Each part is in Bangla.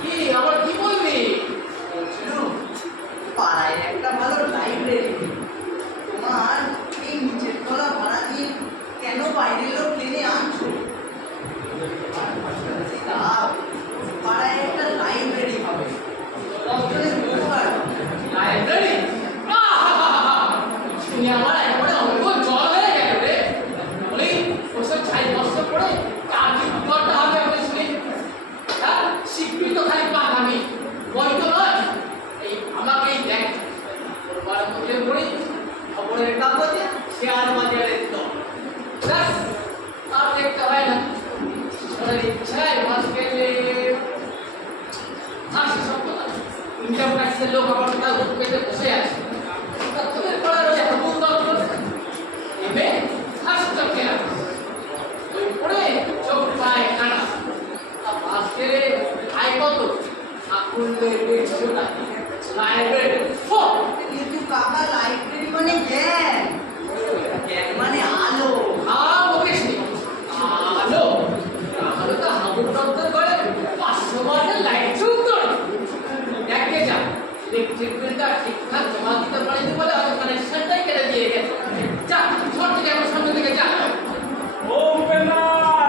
কি আবার কি বলবি? পাড়ায় একটা ভালো লাইব্রেরি, তোমার এই নিচের তলা ভাড়া দিয়ে কেন বাইরের লোক টেনে আনছো? পাড়ায় একটা লাইব্রেরি হবে, অঞ্চলের উপকার হবে। লাইব্রেরি? শুনে আমার একবারে অঙ্গ জল হয়ে গেল রে। বলি ওসব ছাই কষ্ট করে কার কি করতে হবে আমি শুনি। হ্যাঁ, শিক্ষিত খালি পাকামি, বই তো নয়। এই আমাকেই দেখ, পড়বার মধ্যে পড়ি খবরের কাগজে, শেয়ার বাজারের দর, ব্যাস আর দেখতে হয় না। শরীর ইচ্ছায় মাস গেলে আসে সব কথা। ইনকাম ট্যাক্সের লোক আমার কোথাও ভোট পেতে বসে আছে, তা তোদের পড়ার ওই হাবুল দপ্তর এবে হাসচকে ওই পড়ে চোখ পায় কানা। তা মাস গেলে আয় কত? আকুললে 150 টাকা। লাইব্রেরি কিন্তু কাকা, লাইব্রেরি মানে জ্ঞান, জ্ঞান মানে আলো। বলিস নি আলো? তাহলে তো হাবুল দপ্তর করে 500 ওয়াটের লাইট চুক্তর দেখে যা। ইলেকট্রিক বিলটা ঠিকঠাক জমা দিতে পারিনি বলে হয়তো কানেকশনটাই কেটে দিয়ে গেছে। যা ছোট থেকে আমার সামনে থেকে যা। ও ভূপেন্দা,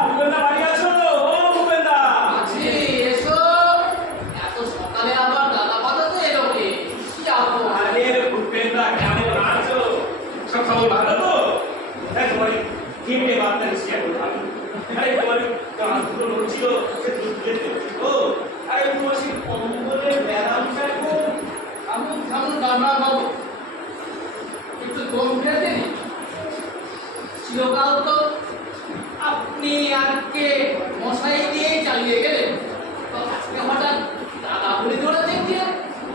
ভূপেন্দা বাড়ি আছো? ও ভূপেন্দা, আছি, এসো। এত সকালে আবার দাদা বাজাতে এলো কে? কি আবহাওয়া! আরে ভূপেন্দা কেমন আছো? সব খবর ভালো তো? তোমার কেমনে বার্তা নিশ্চয় এখন ভালো। আরে তোমার কাজ দুটো নড়ছিল, সে দুধ দিতে ও আরে তোমার সেই কম্বলের ব্যারামটা এখন থামুন থামুন রামরা বাবু, একটু দম ফেলে দিন। চিরকাল তো আপনি আজকে মশাই দিয়ে চালিয়ে গেলেন, তো আজকে হঠাৎ দাদা বলে ধরেছেন যে?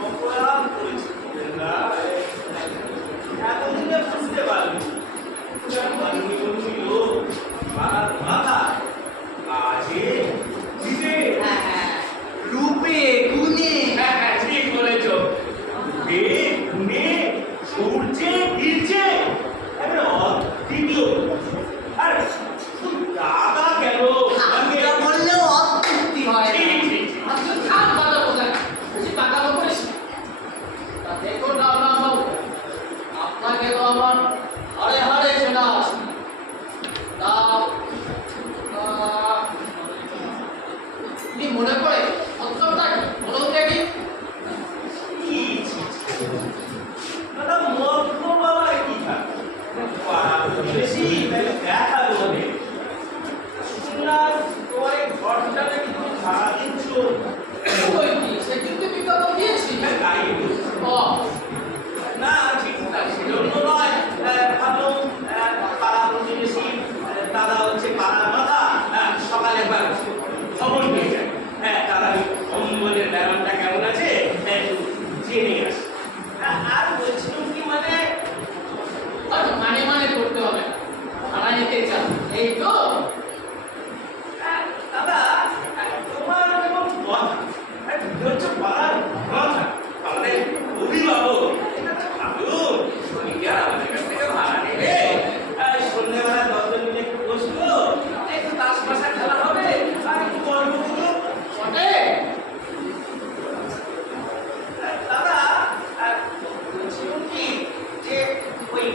অপরাধ করেছি ভূপেন্দা। এতদিনে বুঝতে পারবি মাথা আজে দিতে। হ্যাঁ, রূপে গুণে। হ্যাঁ হ্যাঁ, ঠিক বলেছ। রূপে গুণে সূর্যে বীর্যে একেবারে অদ্বিতীয়। আর দাদা কেন আমরা বললেও অতৃপ্তি হয় না। ঠিক ঠিক ঠিক। আজকে খান দাদা কোথায়? বেশি টাকা তো করিস। তা দেখুন রামরা বাবু, আপনাকে তো আমার হাড়ে হাড়ে চেনা আছে। তা কি মনে পড়ে মতলবটা কি বলুন দেখি। কি দাদা মগ্ন বাবা কি থাকে বেশি দেখা বলে শুনলাম তোমার এই ঘরটা নাকি তুমি ভাড়া দিচ্ছ। ওই কি সে কিন্তু বিজ্ঞাপন দিয়েছি। তাই ও না ঠিক না, সেজন্য নয়। ভাবলাম পাড়া প্রতিবেশী দাদা হচ্ছে পাড়ার মাথা, সকালে একবার খবর পেয়ে যায়। তারা কম্বলের ব্যাপারটা কেমন আছে একটু জেনে আসে। আর বলছিলাম কি মানে মানে মানে করতে হবে না, ভাড়া নিতে চান এই তো। দাদা তোমার যেমন কথা হচ্ছে পাড়ার কথা, আমাদের অভিভাবক ভাবুন আমাদের কাছ থেকে ভাড়া নেবে। সন্ধ্যেবেলা 10 জন মিলে একটু বসলো, একটু তাস পাশা খেলা হবে আর একটু গল্প করলো বটে। দাদা। বলছিলাম কি যে ওই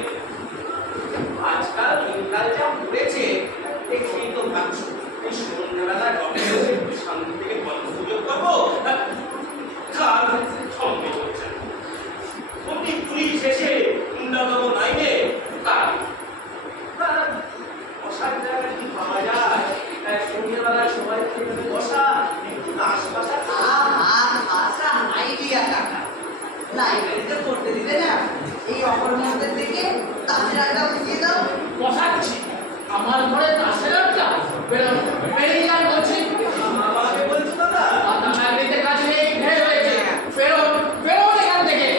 আজকাল দিনকাল যা পড়েছে দেখেই তো ভাবছো এই সন্ধ্যেবেলা ডবে বসে একটু শান্তি থেকে গল্প গুজব করবো, কার সঙ্গে হচ্ছে অমনি পুলিশ এসে উন্ডাদব নাইবে তার বসার জায়গা কি পাওয়া যায়? সন্ধ্যেবেলা সবাই খেতে বসা একটু আশপাশা আশা আইডিয়া কাকা, লাইব্রেরিতে পড়তে দিলে না, এই অপরমদের থেকে তাদের আড্ডা বুঝিয়ে দাও। বসাচ্ছি আমার ঘরে তাসের আড্ডা? বেরিয়ে যান বলছি। আমাকে বলছো দাদা? আপনার লাইব্রেরিতে কাজ নেই, ঢের হয়েছে। বেরোন বেরোন এখান থেকে।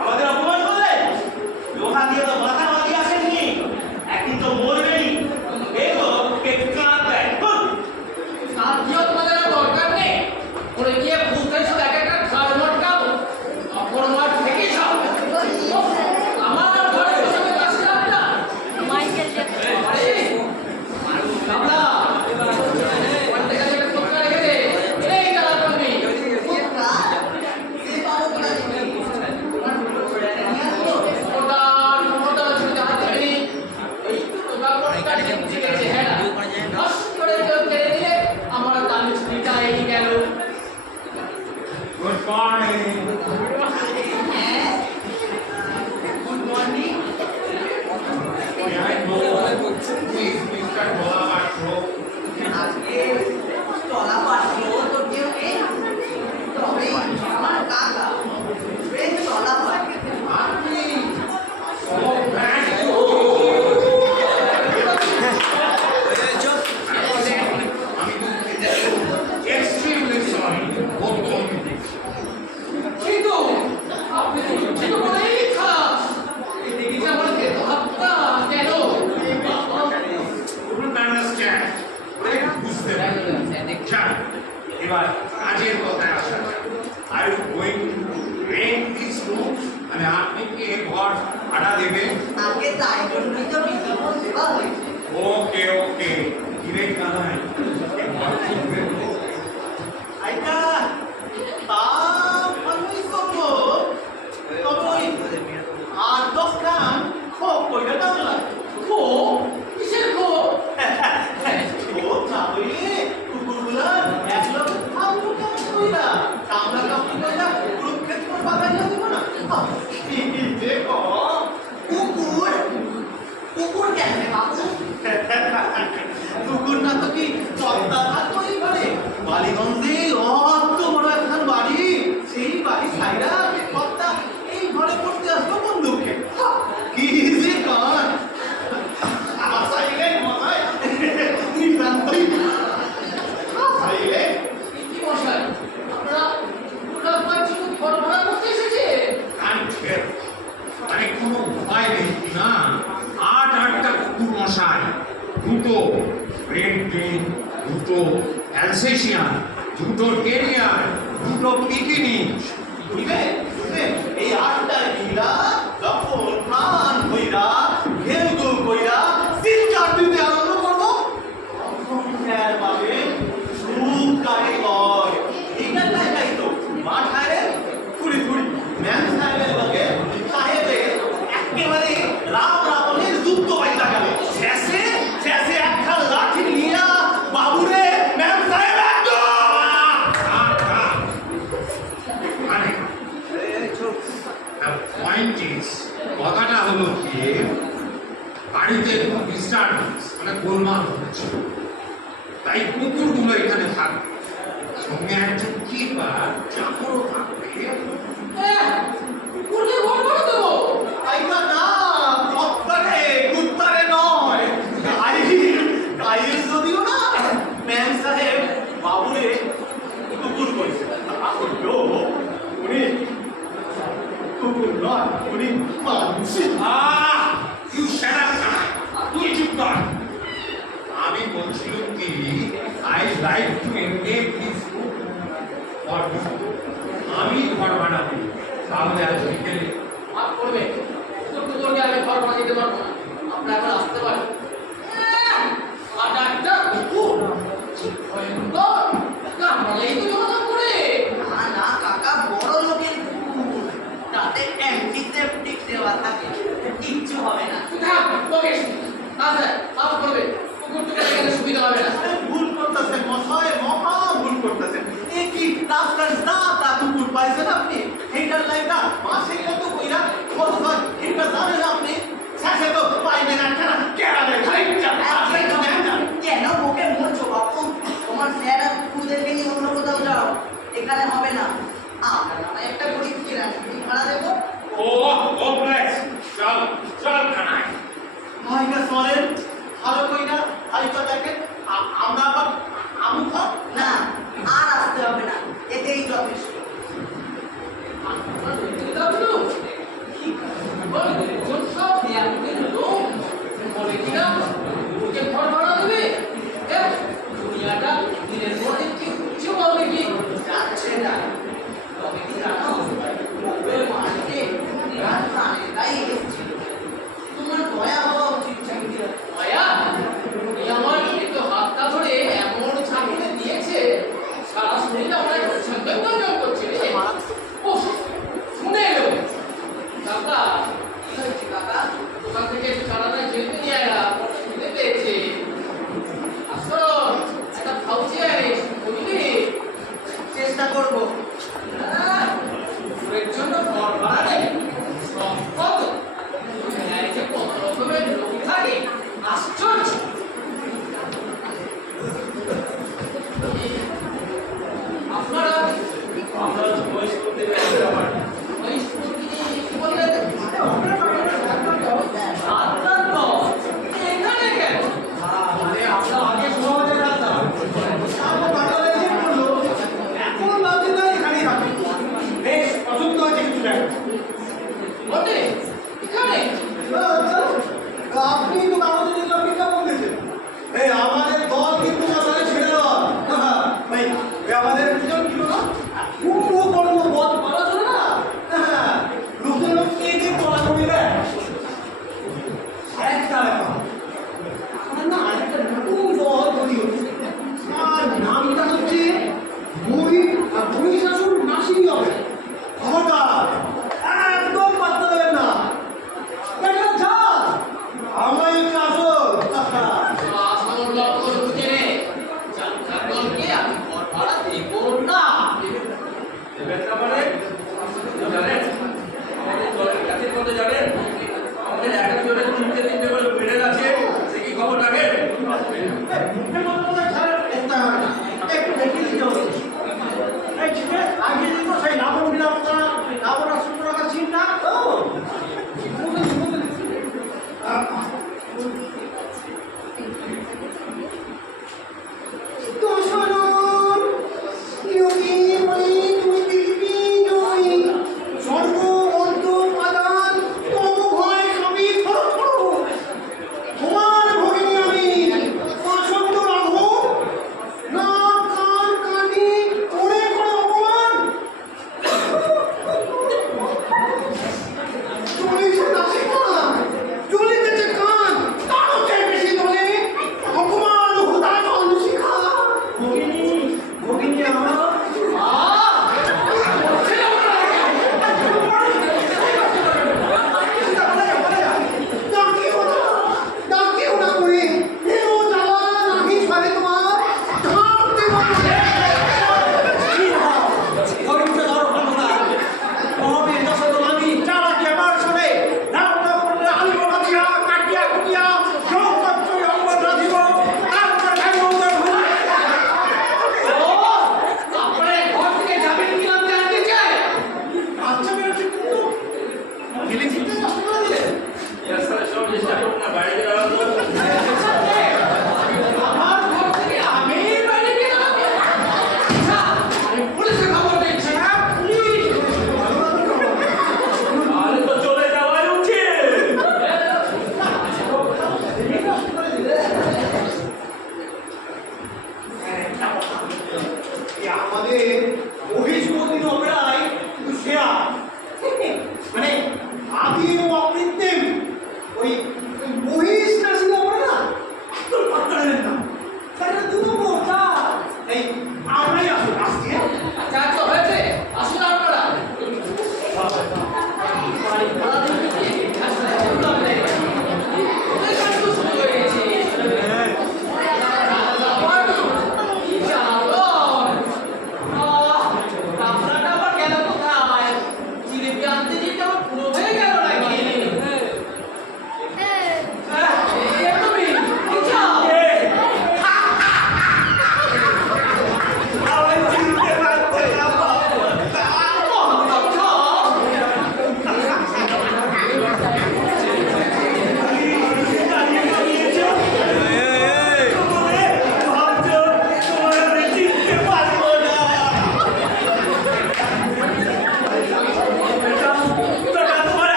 আমাদের অপমান করলে লোহা দিয়ে তো মাথা মাতি আসেননি, একদিন তো মরবেই। দেখো কে কাঁদ দেয়। তার দিয়েও তোমাদের দরকার নেই, ওরে গিয়ে খুব এবার কাজের কথায় আসা are going to rent this room, মানে আপনি কি এ ঘর ভাড়া দেবেন? আগে তাই জন্যই তো বিজ্ঞাপন দেওয়া হয়েছে। ওকে ওকে, ডিরেক্ট কানাই আইটা তা মানুষ করবো তবে আর 10 খান খোপ কইরা দাম লাগে খো কিসের খো? ও চাবি কুকুরগুলা এক লক্ষ খাবো কেমন কইরা কামড়া কামড়ি কইরা কুরুক্ষেত্র বাগাইয়া দিব না কি যে কম কুকুর কুকুর কেন রে বাবু? কুকুর না তো কি চত্তা থাকতেই পারে বালিগঞ্জে অত বড় একখান বাড়ি, সেই বাড়ি ছাইরা কর্তা এই ঘরে পড়তে আসলো কোন দুঃখে কি যে কান আমার সাইলে মজায় নিতান্তই সাইলে কি মশাই, আপনারা কুকুররা পাঁচজন ঘর ভাড়া করতে এসেছে? কানছে, মানে কোনো ভয় নেই না। 8-8টা কুকুর মশাই, দুটো রেড পেন, দুটো অ্যালসেশিয়ান, দুটো টেরিয়ার, দুটো পিকিনি। বুঝলে বুঝলে এই 8টা গিরা যখন প্রাণ কইরা ঘেউ কইরা চিৎকার দিতে আরম্ভ করবো তখন স্যার পাবে সুখ কারে হয় এইটার টাইটাই তো মাঠায় থুড়ি থুড়ি ম্যাম সাহেবের লগে সাহেবের একেবারে রাম রাবণের যুদ্ধ বাইতা গেল শেষে শেষে একটা লাঠি নিয়া বাবুরে ম্যাম সাহেব একদম মানে পয়েন্ট ইজ, কথাটা হলো কি, বাড়িতে কোনো ডিস্টার্বেন্স মানে গোলমাল হচ্ছে, তাই কুকুরগুলো এখানে থাকবে, সঙ্গে একজন কিপার চাকরও থাকবে। কুকুরকে ঘর ভাড়া দেবো? আইতা না কত্তারে কুত্তারে নয় গাইয়ের যদিও না ম্যাম সাহেব বাবুরে কুকুর কইছে তা হইলো উনি কুকুর নয় উনি মানুষ ইউ শ্যাট আপ, তুই চুপ কর। আমি বলছিলাম কি, I like to engage this for আমি ঘর বানাবো, তাহলে আজ বিকেলে মাফ করবে, কুকুরকে আমি ঘর ভাড়া দিতে পারবো না। আপনারা এখন আসতে পারেন। আর একটা কুকুর ঠিক ভয়ঙ্কর, কামড়ালেই তো জমাজম করে। না না কাকা, বড় লোকের কুকুর, তাতে অ্যান্টিসেপটিক দেওয়া থাকে, কিচ্ছু হবে না। থাক, বকেশ। আচ্ছা, মাফ করবে, কুকুরটুকে এখানে সুবিধা হবে না। ভুল করতেছেন মশাই, মহা ভুল করতেছেন। এ কি রাস্তার তা কুকুর পাইছেন আপনি? এইটার লাইটা মাসে কত কইরা খরচ হয় এটা জানেন আপনি? শেষে তো পাইবেন একটা কেরালে খাইটা কেন মুখে মুছো বাপু? তোমার স্যার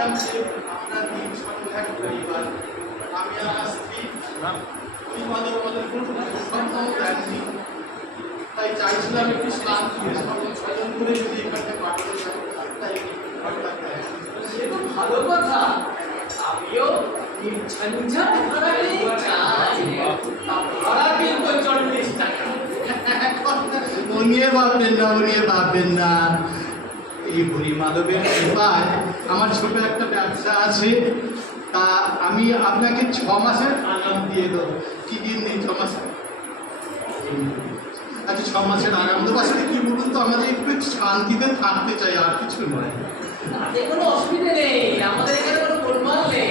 শুনলাম যে আপনার তিন সংখ্যার পরিবার, আমি আমার স্ত্রী পরিবারের আমাদের কোনো সন্তান দেননি, তাই চাইছিলাম একটু স্নান করে স্বজন করে যদি এখানে পাঠাতে যাবো, তাই হঠাৎ সে তো ভালো কথা। আমিও নির্ঝঞ্ঝাট ভাড়াতে চাই। ভাড়া কিন্তু 40 টাকা। ও নিয়ে ভাববেন না। এই হরিমাধবের কৃপায় আমার ছোট একটা ব্যবসা আছে, তা আমি আপনাকে 6 মাসের আগাম দিয়ে দেবো। কি দিন নেই 6 মাসের? আচ্ছা 6 মাসের আগাম দেবো। আসলে কি বলুন তো, আমাদের একটু শান্তিতে থাকতে চাই, আর কিছু নয়। তাতে কোনো অসুবিধা নেই, আমাদের এখানে কোনো গোলমাল নেই।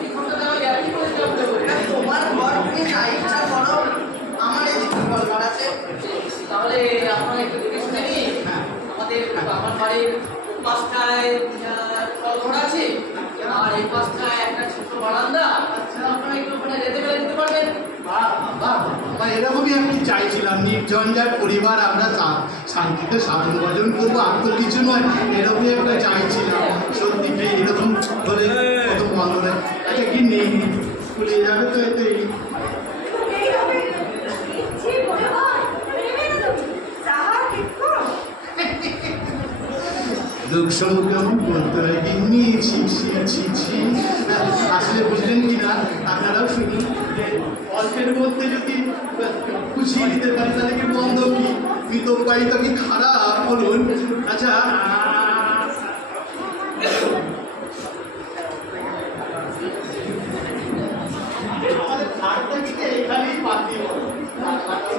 এই ঘরটা দেওয়া যায়, কি করে জব দেবো? এটা তোমার ঘর, তুমি যা ইচ্ছা করো, আমার এই ঘর আছে। তাহলে আপনারা একটু দেখে শুনে নিন। আমার বাড়ির পাশটায় ঘর আছে, আর এই পাশটায় একটা ছোট বারান্দা। আচ্ছা, আপনারা একটু ওখানে যেতে পারবেন। বা এরকমই আমি চাইছিলাম, নির্ঝঞ্ঝাট পরিবার, আমরা শান্তিতে সাধন ভজন করবো, আর তো কিছু নয়। এরকমই একটা চাইছিলাম। সত্যি এরকম হলে কত ভালো লাগে। আচ্ছা কি নেই ভুলে যাবে তো এতেই। লোক সমুখ কেমন বলতে হয় গিন্নি, ছি ছি ছি ছি। আসলে বুঝলেন কি না, আপনারাও শুনুন যে অল্পের মধ্যে যদি খুশিয়ে দিতে পারি তাহলে কি বন্ধ, কি মিতব্যয়িতা কি খারাপ বলুন? আচ্ছা আমাদের খাটটা কি এখানেই পাতি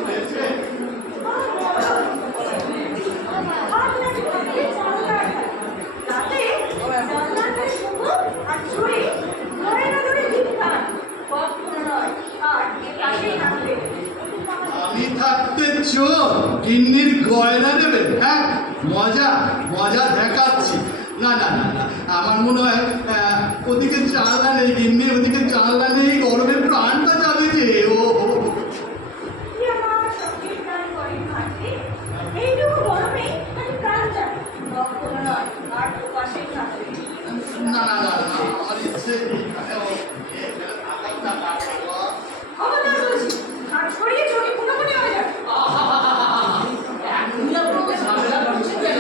হয়েছে? আমি থাকতে চোর গিন্নির গয়না নেবেন? হ্যাঁ, মজা দেখাচ্ছি। না না না না, আমার মনে হয় ওদিকে জানলা নেই গিন্নি, ওদিকে জানলা নেই, গরমের প্রাণটা যাবে যে। ও না না না, আমার ইচ্ছে এখনই আপনাকে ঝামেলা করছেন কেন?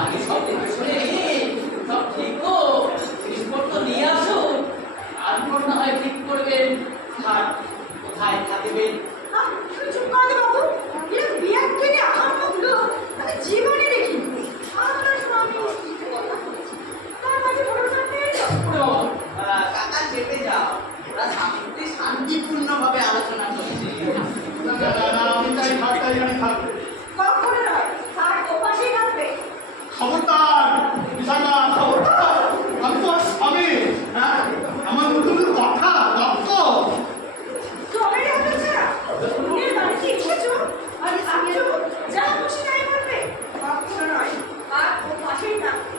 আগে সব দেখে শুনে নিন, সব ঠিক হোক, জিনিসপত্র নিয়ে আসুন, তারপর না হয় ঠিক করবেন খাট কোথায় থাকবেন। জীবনে দেখিনি আপনার স্বামী তার মাঝে ভরসা পেয়ে যাও। কাকা চেপে যাও, ওরা শান্তিপূর্ণভাবে আলোচনা করছে। না না না, আমি চাই খাটটাই আমি থাকবে। কখনো নয়, তার ওপাশেই থাকবে। খবরদার বিশাখা, খবরদার, আমি তো আর স্বামী। হ্যাঁ, আমার মতো কথা রক্ত। তবে হচ্ছে না নিজের বাড়িতে এসেছো আর ভাবছো যা খুশি তাই করবে। কখনো নয়, আর ওপাশেই থাকবে।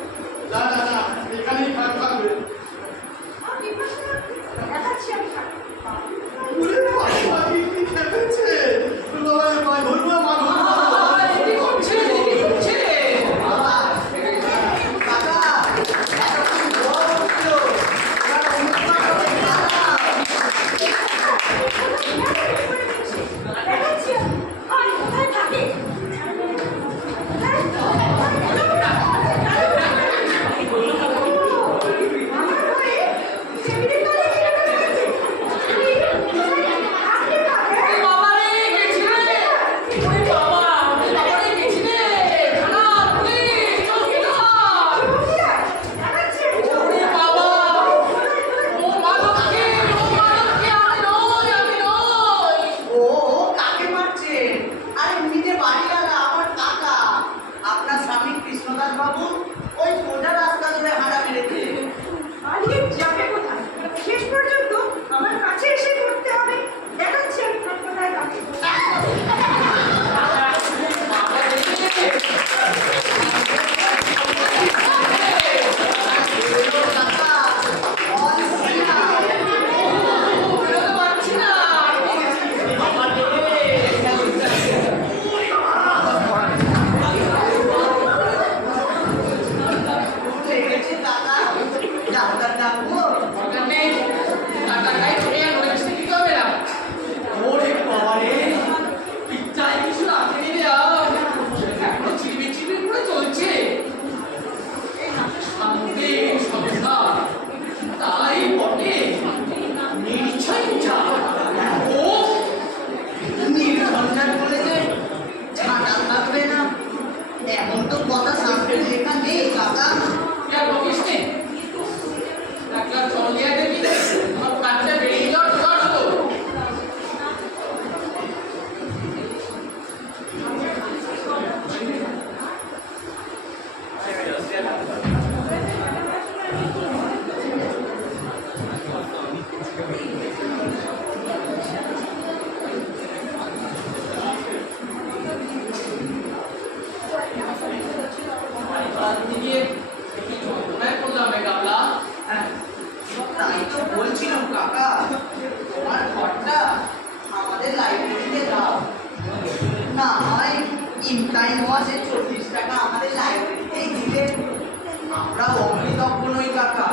না না না, এখানেই থাকবে। আমি পাশে দেখাচ্ছি আমি থাকবো। ওরে বাবা, কি খেপেছে বাবা, মা ধরবো, মা ধরবো। কি করছে? বাবা, কাকা, এতক্ষণ বড় হচ্ছিল, এবার অনুষ্ঠান হবে না। দেখাচ্ছি আমি কোথায় থাকি। আমার ঘরে টেবিলের তলায় কি রাখা হয়েছে? আপনি থাকেন? বাবা রে, গেছি রে। ওরে বাবা, বাবা রে, গেছি রে। থানা, পুলিশ, চৌকিদার। দেখাচ্ছি ওরে বাবা, ও মাধবকে, আমি নই। ও কাকে মারছেন? আরে নিজে বাড়িওয়ালা আমার কাকা, আপনার স্বামী কৃষ্ণদাস বাবু ওই সোজা রাস্তা ধরে হাঁটা মেরেছে। আজকে যাবে কোথায়? শেষ পর্যন্ত আমার কাছে এসে করতে হবে। দেখাচ্ছি আমি কোথায় থাকি। কাকা, অনসিনা। বেরোতে পারছি না। বাবা রে। আমরা অমৃতজ্ঞ নই কাকা।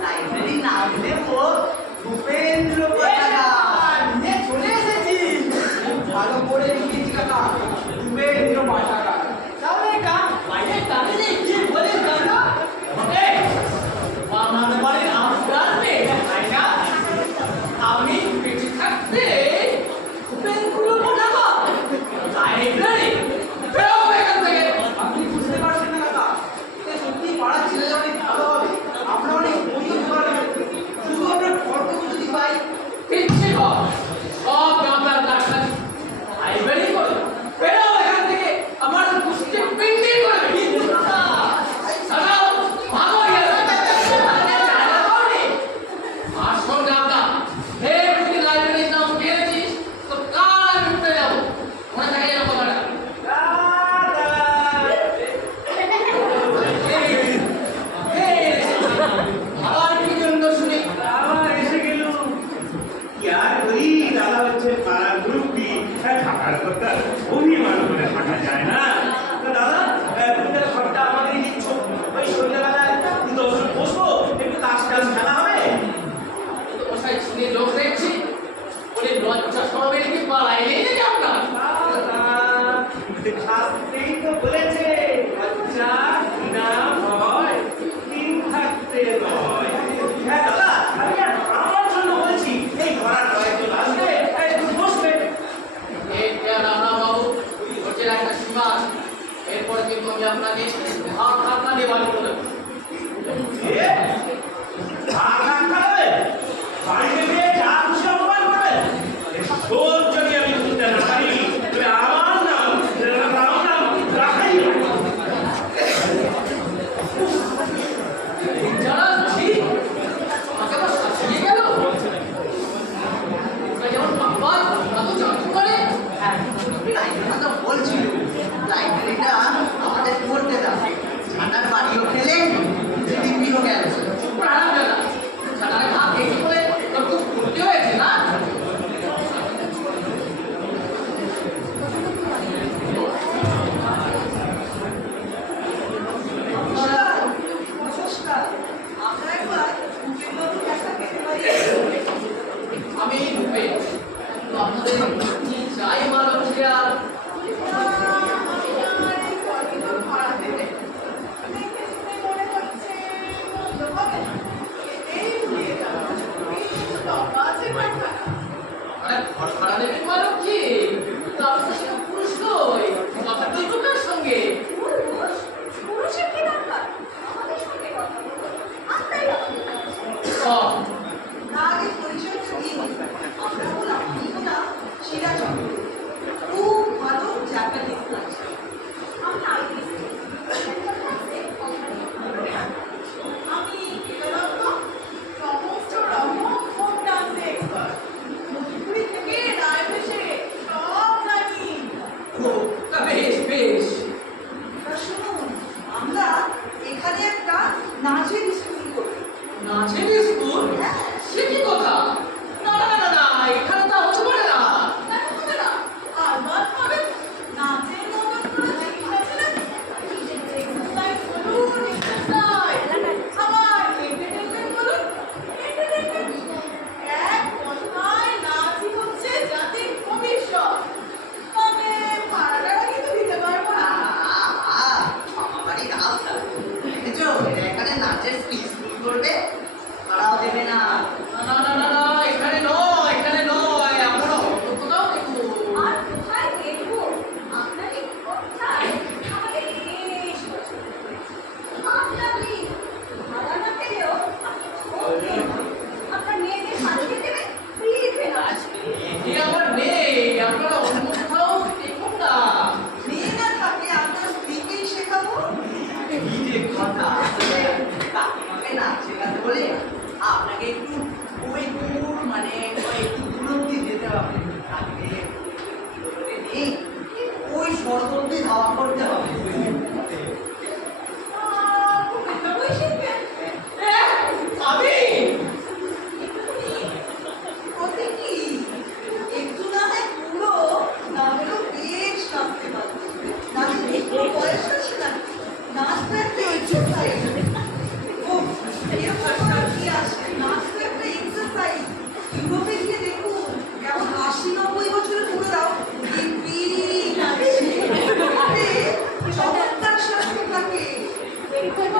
লাইব্রেরি নাম দেব ভূপেন্দ্র পাঠাগার। নিয়ে চলে এসেছি। খুব ভালো করে লিখেছি কাকা, ভূপেন্দ্র পাঠাগার। তাহলে এটা বাইরে দাঁড়িয়ে কি বলে জানো? আমার বাড়ির আপনার মেয়ে তাই না? আমি বেঁচে থাকতে ভূপেন্দ্র পাঠাগার লাইব্রেরি বেরো এখান থেকে। আপনি বুঝতে পারছেন না কাকা, এতে সত্যি পাড়ার ছেলেরা অনেক ভালো হবে। আমরা অনেক বইও জোগাড় করতে, শুধু আমরা ফর্দ যদি পাই। ঠিক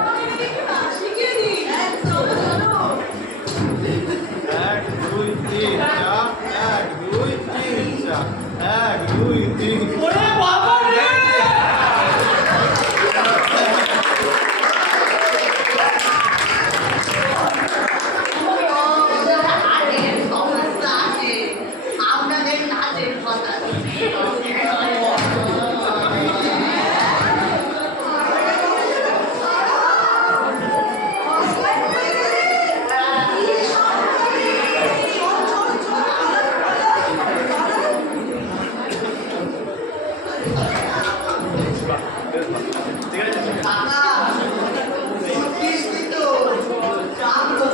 আমাকে একটু নাচ শিখিয়ে দিন। চলো চলো। 1 2 3 4 1 2 3 4 1 2 3 ওরে বাবা রে আরে সমস্যা আছে আপনাদের নাচের কথা কাকা সত্যিই তো জানতো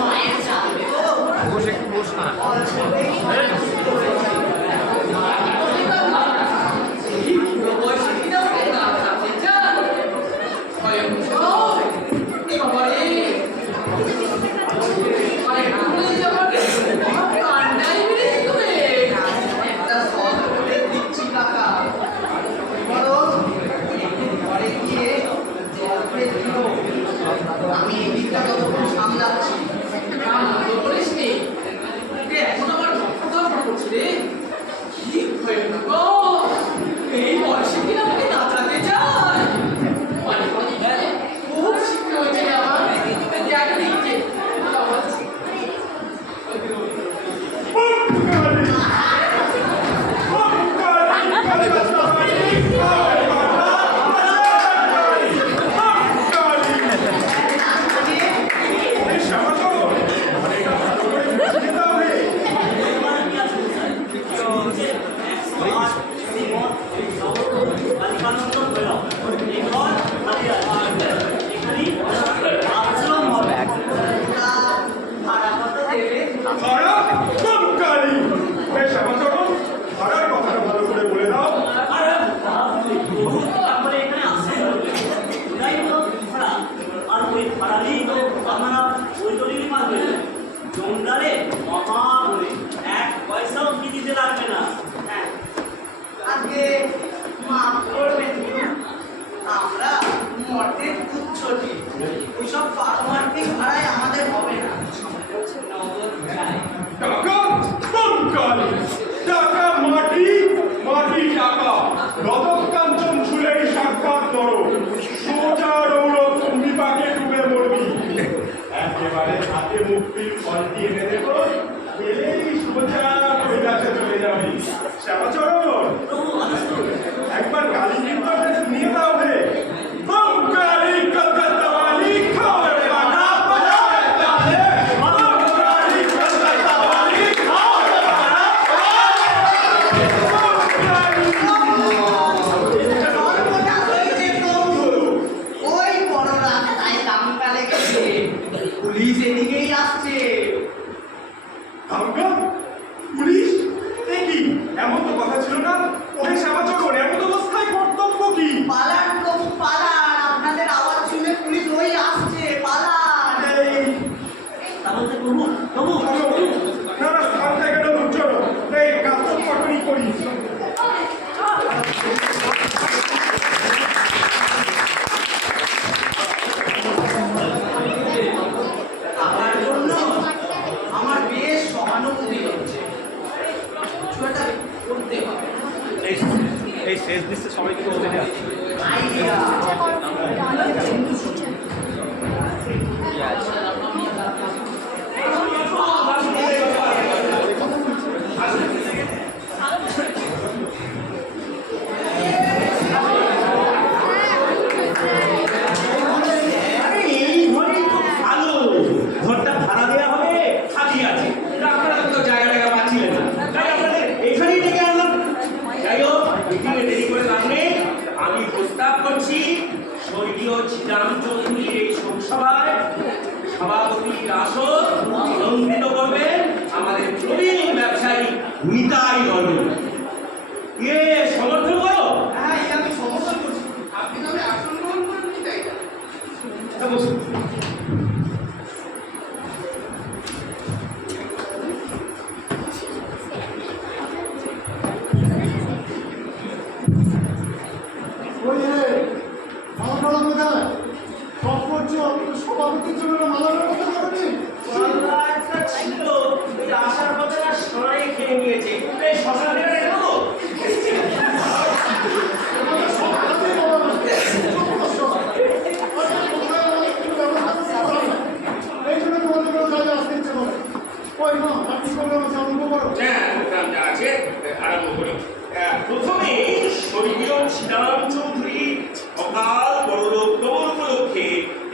মায়ের জানতো বসে একটু বস না একটা সব করে দিচ্ছি কাকা বরং ঘরে গিয়ে জল করে দিল আমি এদিকটা ততক্ষণ সামলাচ্ছি এই বয়সে কি আমাকে নাচাতে চায় মানে খুব শিক্ষা হয়েছে আমার দেখে ভাড়া কত দেবে ভাড়া কম কালি বেশ আমার চলো ভাড়ার কথাটা ভালো করে বলে দাও তারপরে এখানে আসে ওটাই তো ভাড়া আর ওই ভাড়ালেই তো আপনারা ওই দলিল পাবে জমদারে মহা বলে 1 পয়সাও কি দিতে লাগবে না হ্যাঁ আগে মাফ করবেন আমরা মর্তের তুচ্ছটি ওইসব পারমার্থিক ভাড়ায় আমাদের হবে না টাকা কম কালি টাকা মাটি মাটি টাকা রতন কাঞ্চন ঝুলের সাক্ষাৎ করো সোজা রৌরব তুমি পাকে ডুবে মরবি একেবারে হাতে মুক্তির ফলটি এনে দেবো এলেই সোজা কৈলাসে চলে যাবি শ্যামাচরণ একবার কালী কীর্তনে শুনিয়ে দাও হে কম কালী কলকাতা वाली খাওয়ার বানা বাজায় তালে কম কালী কলকাতা वाली খাওয়ার বানা সর্বনাশ হয়েছে প্রভু ওই বড় রাস্তায় দামটা লেগেছে পুলিশ এদিকেই আসছে দাঙ্গা পুলিশ এ কি এমন তো কথা ছিল না ওহে শ্যামাচরণ এমন অবস্থায় কর্তব্য কি পালান প্রভু পালান আপনাদের আওয়াজ শুনে পুলিশ ওই আসছে পালান এই তাহলে প্রভু প্রভু না না স্থান জায়গাটা দুর্জয় এই কাতর কটনি করি আমার জন্য আমার বেশ সহানুভূতি হচ্ছে কিছু একটা করতে হবে এই শেষ দৃশ্যে সবাই কিন্তু বলে দেয় আইডিয়া আরে এই ঘরেই তো ভালো ঘরটা ভাড়া দেওয়া হবে খালি আছে আপনারা তো জায়গা পাচ্ছিলেন না তাই আপনাদের এখানেই ডেকে আনলাম যাই হোক মিটিংয়ে দেরি করে লাভ নেই আমি প্রস্তাব করছি স্বর্গীয় শ্রীরাম চৌধুরীর এই শোকসভায় সভাপতির আসন অলঙ্কৃত করবেন আমাদের প্রবীণ ব্যবসায়ী নিতাই দর্জন সমর্থন করো হ্যাঁ এই আমি সমর্থন করছি আপনি তবে আসন গ্রহণ করে নিতে বসুন ওই রে সভাপতির জন্য মালার কথা বলেনি। মাল্লাটা ছিল ওই আসার পথে না সরাই খেয়ে নিয়েছে এই শ্মশান থেকে রেখে দেবো সব কাজেই বলা হচ্ছে। এই জন্য তোমাদের কোনো কাজে আসতে ইচ্ছে করে। ওই না, আপনি করলে আমাকে আরম্ভ করো। হ্যাঁ প্রোগ্রাম যা আছে আরম্ভ করি। প্রথমে স্বর্গীয় সীতারাম চৌধুরী অকাল পরলোক গমন উপলক্ষে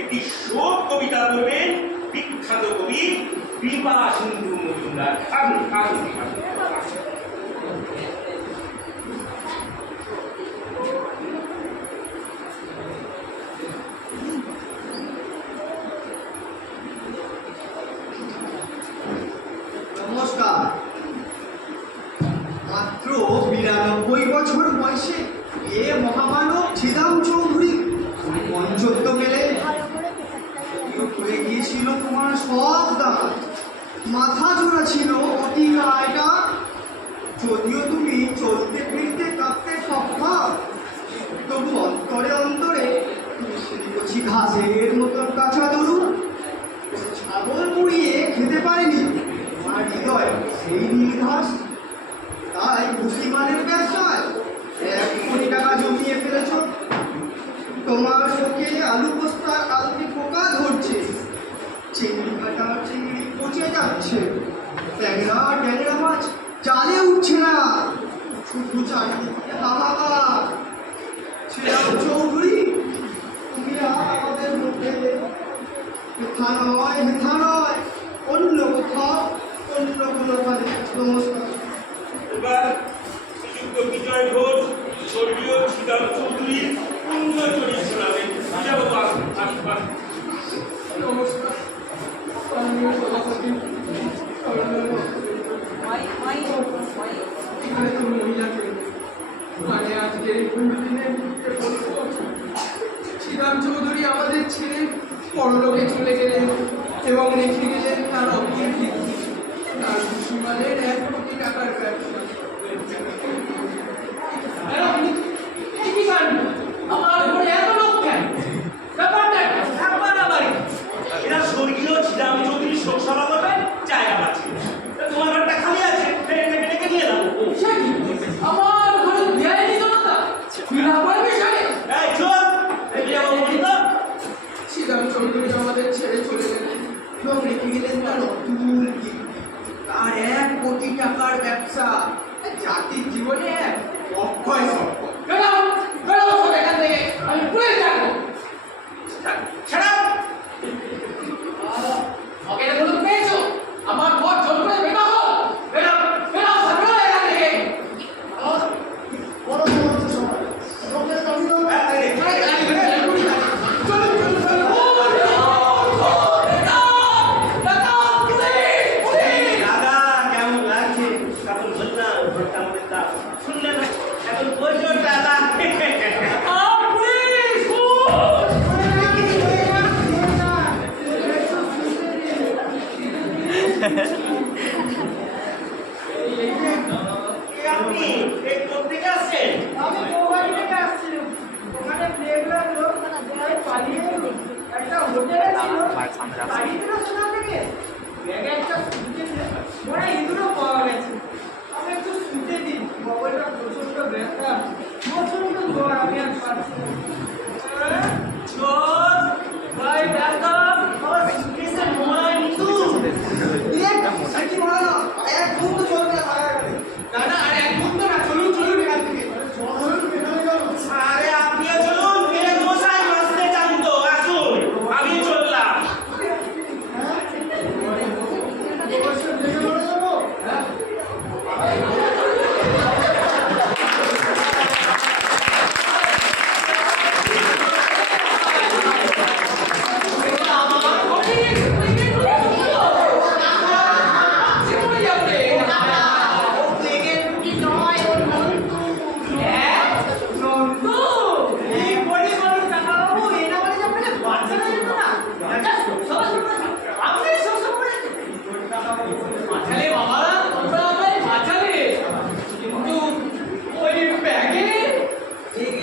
একটি শোক কবিতা বলবেন বিখ্যাত কবি কৃপা সিন্ধু মজুমদার। আসুন আসুন আসুন। নমস্কার। মাত্র 92 বছর বয়সে এ মহামানব ছিদাম চৌধুরী পঞ্চত্ব মেলে করে গিয়েছিল তোমার সব দাঁত, মাথা জোড়া ছিল অতি গায়টা। যদিও তুমি চলতে ফিরতে কাঁপতে সক্ষম, তবু অন্তরে অন্তরে কচি ঘাসের মতন কাঁচা দরু ছাগল মুড়িয়ে খেতে পারেনি আমার হৃদয় সেই নির্ঘাস। তাই মুসলিমানের ব্যবসায় 1 কোটি টাকা জমিয়ে ফেলেছ। তোমার চোখে আলু পোস্তার আলতি পোকা ধরছে, চিংড়ি কাটা চিংড়ি পচে যাচ্ছে, ট্যাংরা মাছ জালে উঠছে না, শুধু চারিদিকে হাহাকার। ছিলাম চৌধুরী, তুমি আর আমাদের মধ্যে হেথা নয়, অন্য কোথাও, অন্য কোনো কাজে। নমস্কার। এবার শ্রীযুক্ত বিজয় ঘোষ স্বর্গীয় সীতারাম চৌধুরীর পূর্ণ চরিত্র শোনাবেন। যাবো আসুন আসুন আসুন। নমস্কার মাননীয় সভাপতি, এখানে তো মহিলাকে মানে আজকের এই ভুল দিনে বলবো শ্রীরাম চৌধুরী আমাদের ছেড়ে পরলোকে চলে গেলেন এবং রেখে গেলেন তার অকীর্তি, তার মুসলমানের 1 কোটি টাকার ব্যবসা। কি কাণ্ড, আমার ঘরে এত লোক কেন? ব্যাপারটা একবার আমারই এরা স্বর্গীয় ছিদাম চৌধুরী শোক সভা করবেন চায় আমার ছিল তোমার ঘরটা খালি আছে ডেকে নিয়ে যাবো সে কি? আমার ঘরে বেআইনি জনতা বিনা পারমিশনে এই চোর এগিয়ে যাবো বলি তো শ্রীরাম চৌধুরী আমাদের ছেড়ে চলে গেলেন এবং রেখে গেলেন তার অতুল কীর্তি, তার 1 কোটি টাকার ব্যবসা, জাতির জীবনে এক অক্ষয় সম্পদ। বেরাও বেরাও সব এখান থেকে, আমি পুলিশ ডাকবো। ছাড়া ওকে এটা বলুন পেয়েছো, আমার ঘর জল করে বেরাও, বেরাও বেরাও সব বেরাও এখান থেকে। বড় বড় হচ্ছে সবাই। লোকের দাবি দাও। চলুন চলুন চলুন। দাদা কেমন লাগছে তখন বললাম ঘরটা আমাদের দাও শুনলে না এখন বলছো দাদা আপনি এই করতে আসছেন আমি বৌবাড়ি থেকে আসছিলাম, ওখানে প্লেগ লাগলো, তাই পালিয়ে এলো। একটা হোটেলে ছিল, বাড়ি ছিল সোনা থেকে, ব্যাগে একটা সুটকেসে ওরা ইঁদুরও পাওয়া গেছে। আমি একটু শুতে দিন, বগলটা প্রচন্ড ব্যথা, প্রচন্ড জ্বর, আমি আর পারছি না। চোর ভাই দেখো আমার সুটকেসে মোড়া নিতু কি ভালো এক মুহূর্ত চলবে না থাকা গেলে। দাদা আরে এক মুহূর্ত না, চলুন চলুন এখান থেকে। আরে আপনিও চলুন ফিরে মশাই বাঁচতে চান তো আসুন আমি চললাম অবশ্যই দেখে বলে দেবো।